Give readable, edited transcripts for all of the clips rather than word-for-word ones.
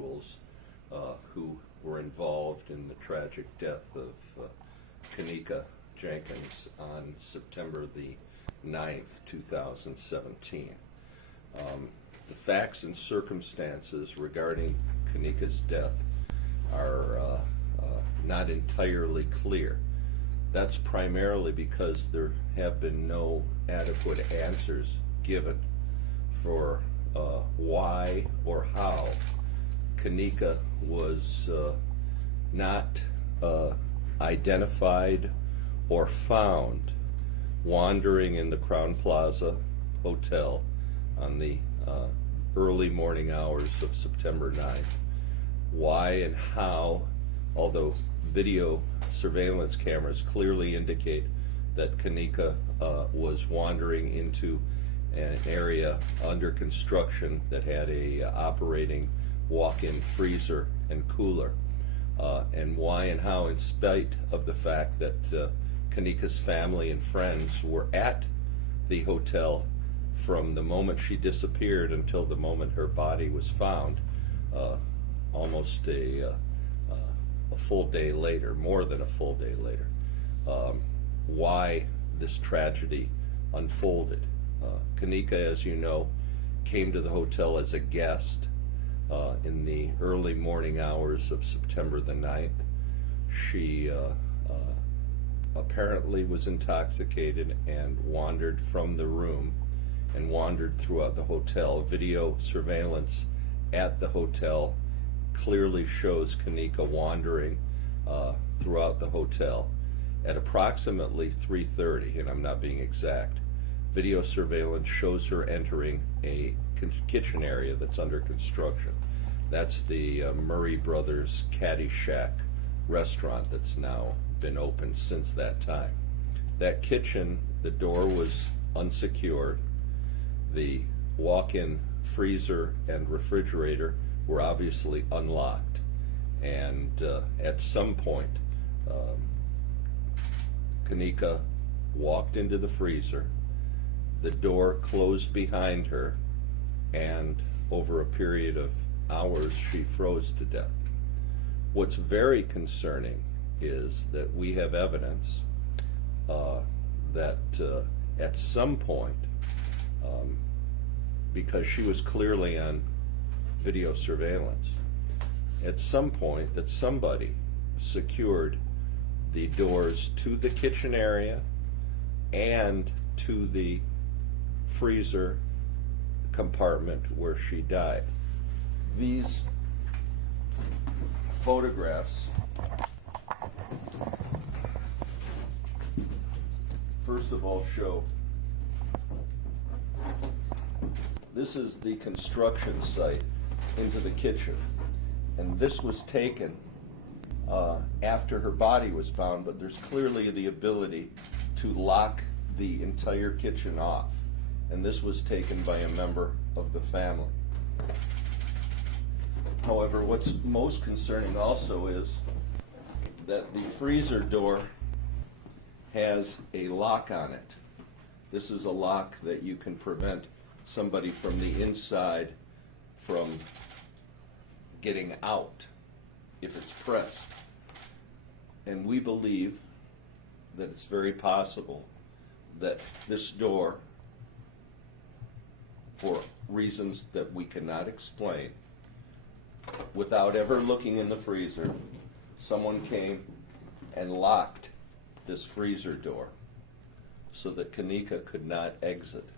individuals who were involved in the tragic death of Kenneka Jenkins on September the 9th, 2017. The facts and circumstances regarding Kenneka's death are not entirely clear. That's primarily because there have been no adequate answers given for why or how Kenneka was not identified or found wandering in the Crowne Plaza Hotel on the early morning hours of September 9th. Why and how, although video surveillance cameras clearly indicate that Kenneka was wandering into an area under construction that had a operating walk-in freezer and cooler, and why and how, in spite of the fact that Kenneka's family and friends were at the hotel from the moment she disappeared until the moment her body was found, almost a full day later, more than a full day later, why this tragedy unfolded. Kenneka, as you know, came to the hotel as a guest in the early morning hours of September the 9th. She apparently was intoxicated and wandered from the room and wandered throughout the hotel. Video surveillance at the hotel clearly shows Kenneka wandering throughout the hotel. At approximately 3:30, and I'm not being exact, video surveillance shows her entering a kitchen area that's under construction. That's the Murray Brothers Caddy Shack restaurant that's now been open since that time. That kitchen, the door was unsecured. The walk-in freezer and refrigerator were obviously unlocked. And at some point, Kenneka walked into the freezer, the door closed behind her, and over a period of hours, she froze to death. What's very concerning is that we have evidence that at some point, because she was clearly on video surveillance, at some point that somebody secured the doors to the kitchen area and to the freezer compartment where she died. These photographs first of all show, this is the construction site into the kitchen, and this was taken after her body was found, but there's clearly the ability to lock the entire kitchen off, and this was taken by a member of the family. However, what's most concerning also is that the freezer door has a lock on it. This is a lock that you can prevent somebody from the inside from getting out if it's pressed. And we believe that it's very possible that this door, for reasons that we cannot explain, without ever looking in the freezer, someone came and locked this freezer door so that Kenneka could not exit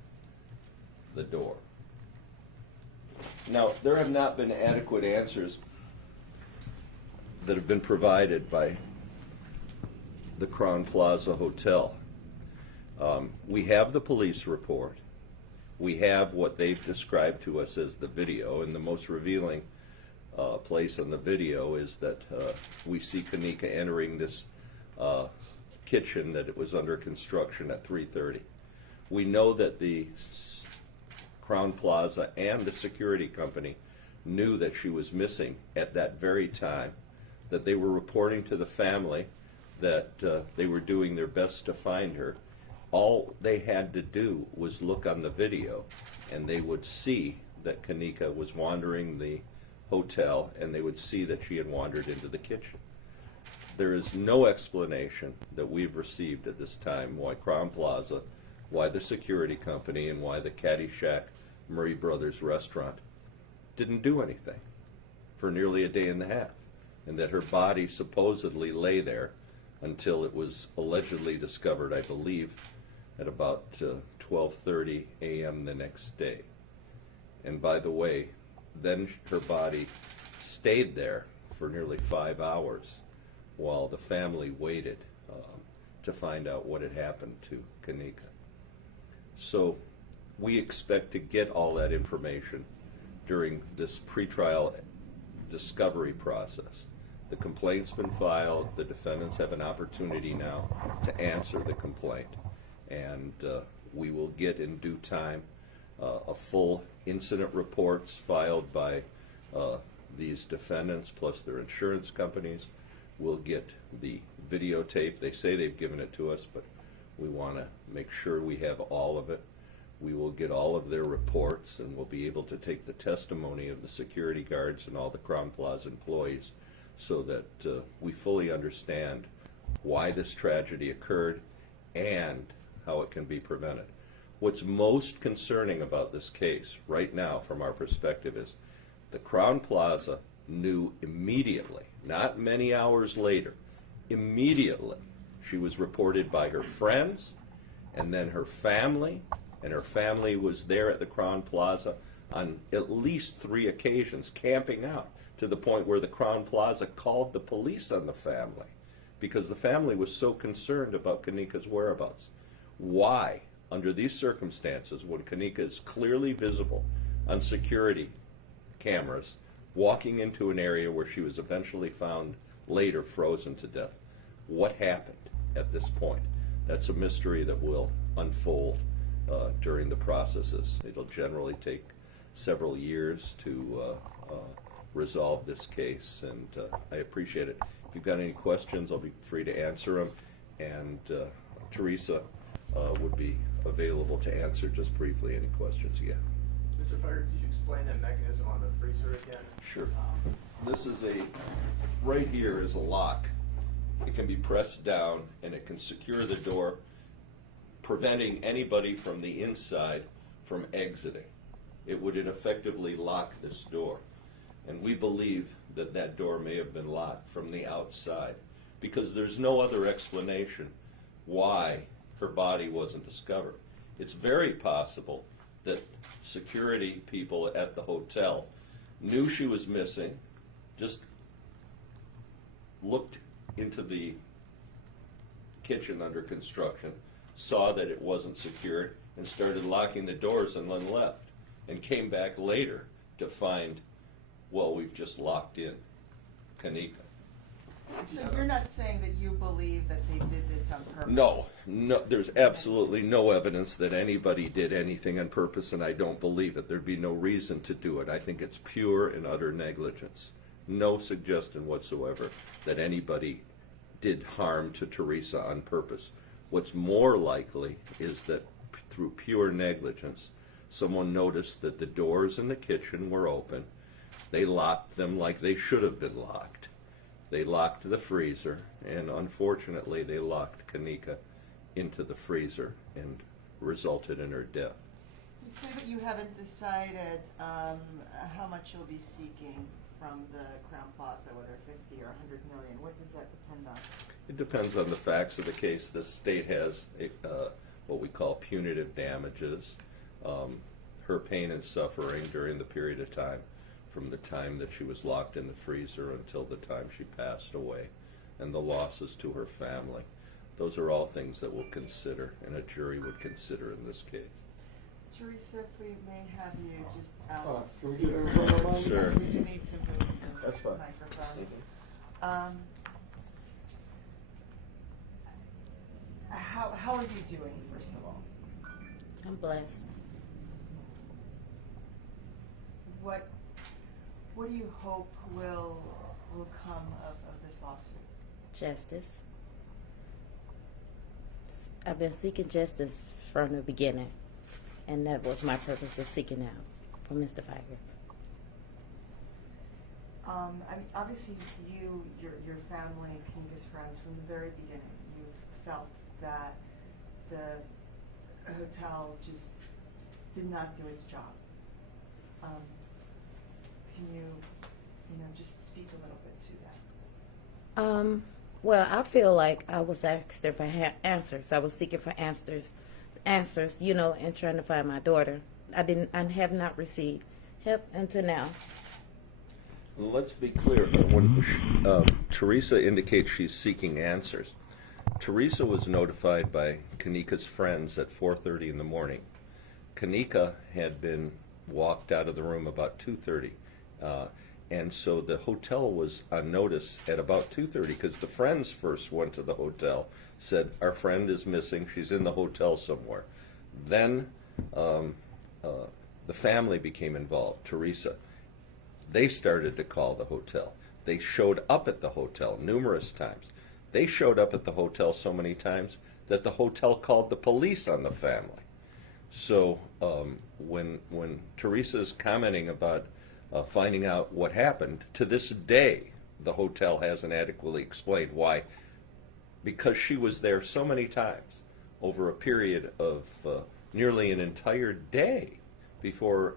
the door. Now, there have not been adequate answers that have been provided by the Crowne Plaza Hotel. We have the police report. We have what they've described to us as the video, and the most revealing place on the video is that we see Kenneka entering this kitchen that it was under construction at 3:30. We know that the Crowne Plaza and the security company knew that she was missing at that very time, that they were reporting to the family that they were doing their best to find her. All they had to do was look on the video, and they would see that Kenneka was wandering the hotel, and they would see that she had wandered into the kitchen. There is no explanation that we've received at this time why Crown Plaza, why the security company, and why the Caddyshack Murray Brothers restaurant didn't do anything for nearly a day and a half, and that her body supposedly lay there until it was allegedly discovered, I believe, at about 12:30 a.m. the next day. And by the way, then her body stayed there for nearly 5 hours while the family waited to find out what had happened to Kenneka. So we expect to get all that information during this pretrial discovery process. The complaint's been filed. The defendants have an opportunity now to answer the complaint. And we will get in due time a full incident reports filed by these defendants plus their insurance companies. We'll get the videotape. They say they've given it to us, but we want to make sure we have all of it. We will get all of their reports, and we'll be able to take the testimony of the security guards and all the Crown Plaza employees so that we fully understand why this tragedy occurred and how it can be prevented. What's most concerning about this case right now from our perspective is the Crown Plaza knew immediately, not many hours later, immediately. She was reported by her friends and then her family, and her family was there at the Crown Plaza on at least 3 occasions, camping out, to the point where the Crown Plaza called the police on the family because the family was so concerned about Kenneka's whereabouts. Why, under these circumstances, when Kenneka is clearly visible on security cameras, walking into an area where she was eventually found later frozen to death, what happened at this point? That's a mystery that will unfold during the processes. It'll generally take several years to resolve this case, and I appreciate it. If you've got any questions, I'll be free to answer them, and Teresa would be available to answer just briefly any questions you have. Mr. Fire, could you explain that mechanism on the freezer again? Sure. This is right here is a lock. It can be pressed down and it can secure the door, preventing anybody from the inside from exiting. It would effectively lock this door. And we believe that that door may have been locked from the outside because there's no other explanation why her body wasn't discovered. It's very possible that security people at the hotel knew she was missing, just looked into the kitchen under construction, saw that it wasn't secured, and started locking the doors and then left, and came back later to find, well, we've just locked in Kenneka. So you're not saying that you believe that they did this on purpose? No, there's absolutely no evidence that anybody did anything on purpose, and I don't believe it. There'd be no reason to do it. I think it's pure and utter negligence. No suggestion whatsoever that anybody did harm to Teresa on purpose. What's more likely is that through pure negligence, someone noticed that the doors in the kitchen were open. They locked them like they should have been locked. They locked the freezer, and unfortunately they locked Kenneka into the freezer and resulted in her death. You say that you haven't decided how much you'll be seeking from the Crown Plaza, whether 50 or 100 million. What does that depend on? It depends on the facts of the case. The state has what we call punitive damages. Her pain and suffering during the period of time from the time that she was locked in the freezer until the time she passed away, and the losses to her family. Those are all things that we'll consider and a jury would consider in this case. Teresa, if we may have you just Can we give everyone a moment? Sure. We do need to move this That's fine. microphone. How are you doing, first of all? I'm blessed. What do you hope will come of this lawsuit? Justice. I've been seeking justice from the beginning, and that was my purpose of seeking out for Mr. Figer. I mean, obviously, your family, Kenneka's friends, from the very beginning, you've felt that the hotel just did not do its job. Can you just speak a little bit to that? Well, I feel like I was asked for answers. I was seeking for answers, and trying to find my daughter. I have not received help until now. Let's be clear. When Teresa indicates she's seeking answers, Teresa was notified by Kenneka's friends at 4:30 in the morning. Kenneka had been walked out of the room about 2:30, and so the hotel was on notice at about 2:30 because the friends first went to the hotel, said, our friend is missing, she's in the hotel somewhere. Then the family became involved, Teresa. They started to call the hotel. They showed up at the hotel numerous times. They showed up at the hotel so many times that the hotel called the police on the family. So when Teresa is commenting about finding out what happened, to this day, the hotel hasn't adequately explained why. Because she was there so many times over a period of nearly an entire day before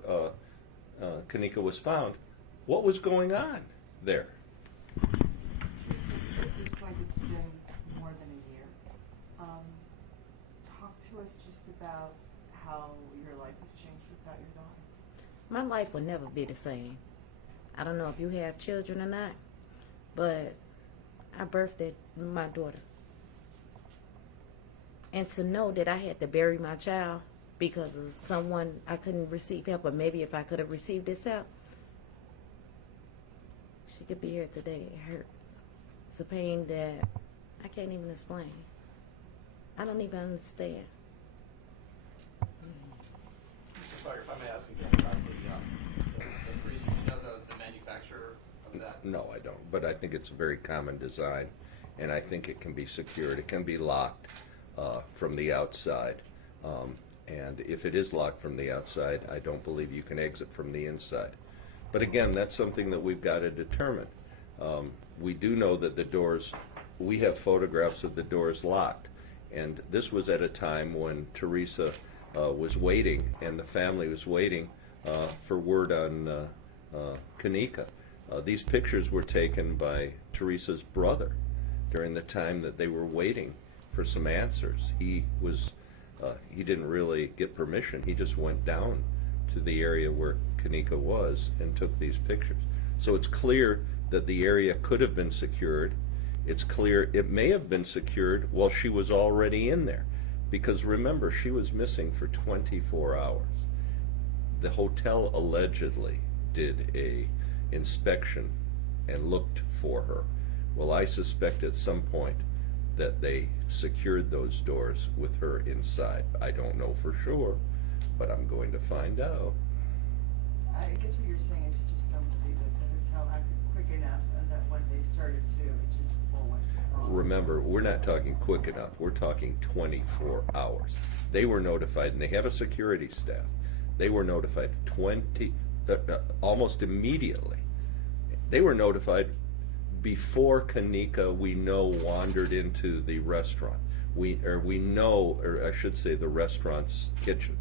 Kenneka was found. What was going on there? Teresa, at this point, it's been more than a year. Talk to us just about how your life has changed without your daughter. My life will never be the same. I don't know if you have children or not, but I birthed my daughter. And to know that I had to bury my child because of someone I couldn't receive help, or maybe if I could have received this help, she could be here today. It hurts. It's a pain that I can't even explain. I don't even understand. Mr. Fire, if I may ask again about the freezer, do you know the manufacturer of that? No, I don't. But I think it's a very common design, and I think it can be secured. It can be locked from the outside. And if it is locked from the outside, I don't believe you can exit from the inside. But again, that's something that we've got to determine. We do know that the doors, we have photographs of the doors locked. And this was at a time when Teresa was waiting, and the family was waiting for word on Kenneka. These pictures were taken by Teresa's brother during the time that they were waiting for some answers. He didn't really get permission. He just went down to the area where Kenneka was and took these pictures. So it's clear that the area could have been secured. It's clear it may have been secured while she was already in there. Because remember, she was missing for 24 hours. The hotel allegedly did a inspection and looked for her. Well, I suspect at some point that they secured those doors with her inside. I don't know for sure, but I'm going to find out. I guess what you're saying is you just don't believe that the hotel acted quick enough, and that when they started to, it just all went wrong. Remember, we're not talking quick enough. We're talking 24 hours. They were notified, and they have a security staff. They were notified almost immediately. They were notified before Kenneka, we know, wandered into the restaurant. I should say the restaurant's kitchen.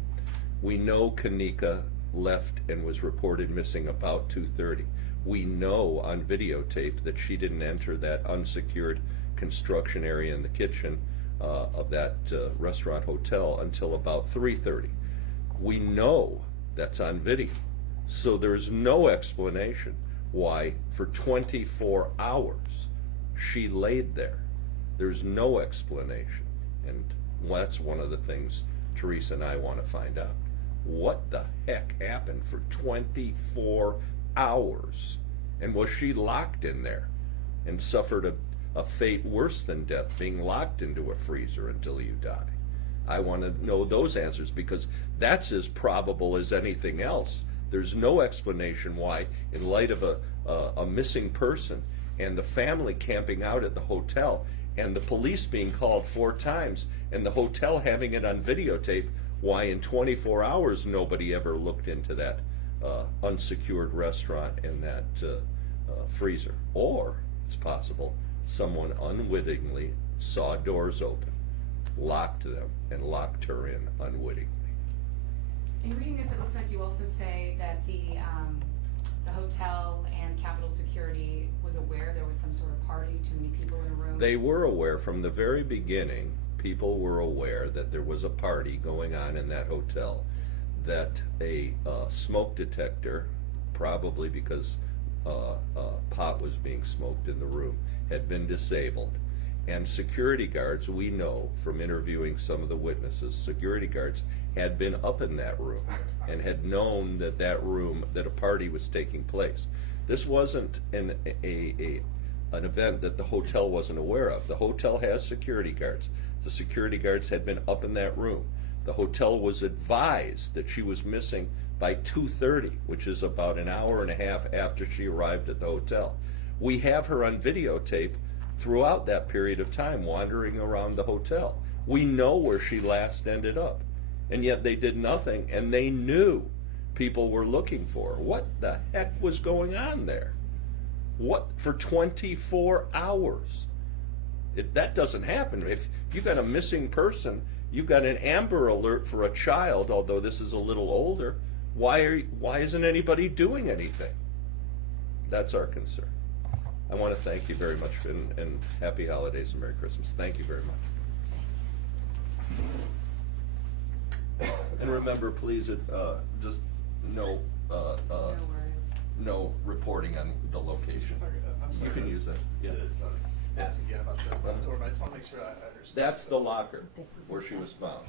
We know Kenneka left and was reported missing about 2:30. We know on videotape that she didn't enter that unsecured construction area in the kitchen of that restaurant hotel until about 3:30. We know that's on video. So there's no explanation why for 24 hours she laid there. There's no explanation. And that's one of the things Teresa and I want to find out. What the heck happened for 24 hours? And was she locked in there and suffered a fate worse than death, being locked into a freezer until you die? I want to know those answers, because that's as probable as anything else. There's no explanation why, in light of a missing person and the family camping out at the hotel and the police being called 4 times and the hotel having it on videotape, why in 24 hours nobody ever looked into that unsecured restaurant and that freezer. Or, it's possible, someone unwittingly saw doors open, locked them, and locked her in unwittingly. In reading this, it looks like you also say that the hotel and Capitol Security was aware there was some sort of party, too many people in a room. They were aware from the very beginning. People were aware that there was a party going on in that hotel, that a smoke detector, probably because pot was being smoked in the room, had been disabled. And security guards, we know from interviewing some of the witnesses, security guards had been up in that room and had known that that a party was taking place. This wasn't an event that the hotel wasn't aware of. The hotel has security guards. The security guards had been up in that room. The hotel was advised that she was missing by 2:30, which is about an hour and a half after she arrived at the hotel. We have her on videotape throughout that period of time wandering around the hotel. We know where she last ended up. And yet they did nothing, and they knew people were looking for her. What the heck was going on there? What, for 24 hours? That doesn't happen. If you got a missing person, you've got an Amber Alert for a child, although this is a little older. Why isn't anybody doing anything? That's our concern. I want to thank you very much, and happy holidays and Merry Christmas. Thank you very much. And remember, please, just no no reporting on the location. I'm sorry. You can use that. Yeah. To ask again about the door, but I just want to make sure I understand. That's the locker where she was found.